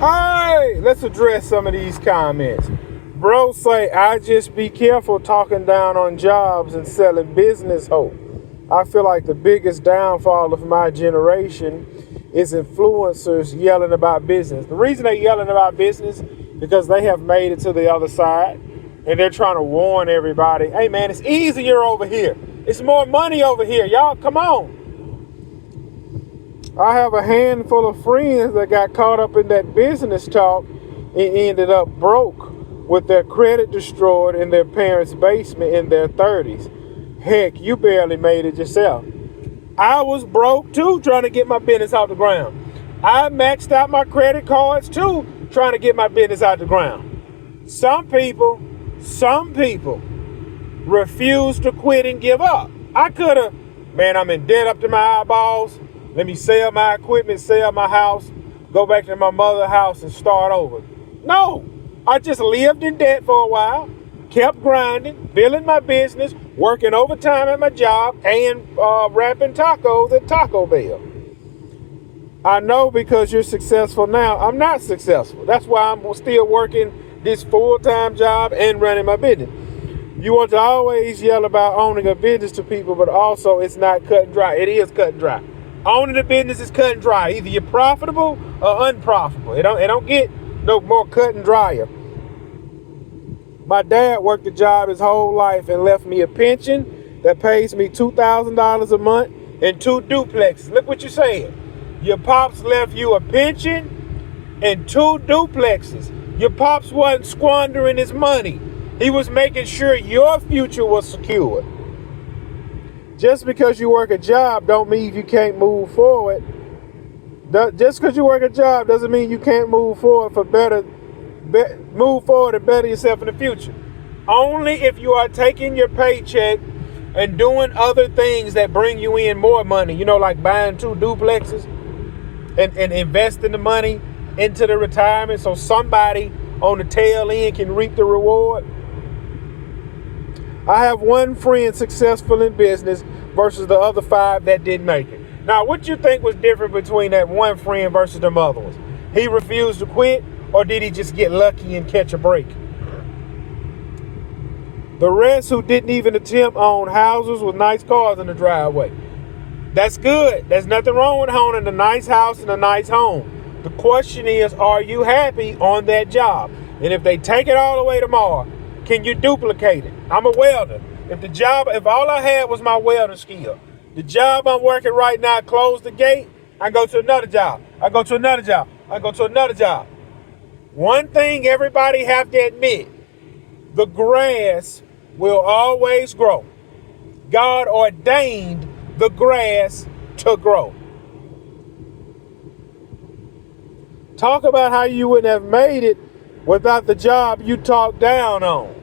Alright, let's address some of these comments. Bro say, I just be careful talking down on jobs and selling business hope. I feel like the biggest downfall of my generation is influencers yelling about business. The reason they're yelling about business because they have made it to the other side and they're trying to warn everybody, hey man, it's easier over here. It's more money over here. Y'all, come on. I have a handful of friends that got caught up in that business talk and ended up broke with their credit destroyed in their parents' basement in their 30s. Heck, you barely made it yourself. I was broke too trying to get my business out the ground. I maxed out my credit cards too trying to get my business out the ground. Some people refuse to quit and give up. I could have, man, I'm in debt up to my eyeballs. Let me sell my equipment, sell my house, go back to my mother's house and start over. No, I just lived in debt for a while, kept grinding, building my business, working overtime at my job, and wrapping tacos at Taco Bell. I know because you're successful now, I'm not successful. That's why I'm still working this full-time job and running my business. You want to always yell about owning a business to people, but also it's not cut and dry. It is cut and dry. Owning a business is cut and dry. Either you're profitable or unprofitable. It don't get no more cut and drier. My dad worked a job his whole life and left me a pension that pays me $2,000 a month and 2 duplexes. Look what you're saying. Your pops left you a pension and 2 duplexes. Your pops wasn't squandering his money. He was making sure your future was secured. Just because you work a job don't mean you can't move forward. Just because you work a job doesn't mean you can't move forward move forward and better yourself in the future. Only if you are taking your paycheck and doing other things that bring you in more money, like buying 2 duplexes and investing the money into the retirement so somebody on the tail end can reap the reward. I have one friend successful in business versus the other 5 that didn't make it. Now, what you think was different between that one friend versus the other ones? He refused to quit, or did he just get lucky and catch a break? The rest who didn't even attempt own houses with nice cars in the driveway. That's good. There's nothing wrong with owning a nice house and a nice home. The question is, are you happy on that job? And if they take it all the way tomorrow, can you duplicate it? I'm a welder. If all I had was my welding skill, the job I'm working right now closed the gate, I go to another job. I go to another job. I go to another job. One thing everybody have to admit, the grass will always grow. God ordained the grass to grow. Talk about how you wouldn't have made it without the job you talked down on.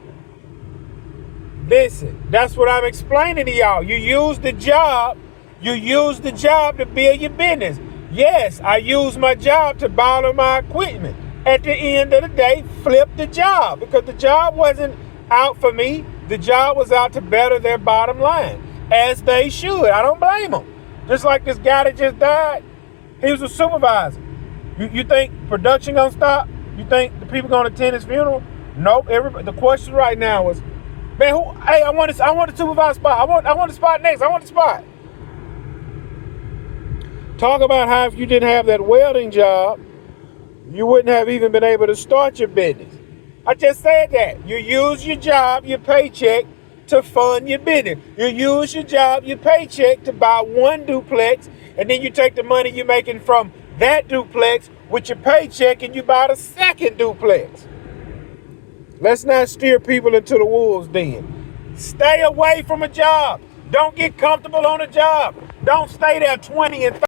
Listen, that's what I'm explaining to y'all. You use the job to build your business. Yes, I use my job to borrow my equipment. At the end of the day, flip the job because the job wasn't out for me. The job was out to better their bottom line, as they should. I don't blame them. Just like this guy that just died, he was a supervisor. You think production gonna stop? You think the people gonna attend his funeral? Nope. The question right now is, man, I want a supervisor spot. I want a spot next. I want a spot. Talk about how if you didn't have that welding job, you wouldn't have even been able to start your business. I just said that. You use your job, your paycheck, to fund your business. You use your job, your paycheck, to buy 1 duplex, and then you take the money you're making from that duplex with your paycheck and you buy the 2nd duplex. Let's not steer people into the wolves' den. Stay away from a job. Don't get comfortable on a job. Don't stay there 20 and 30.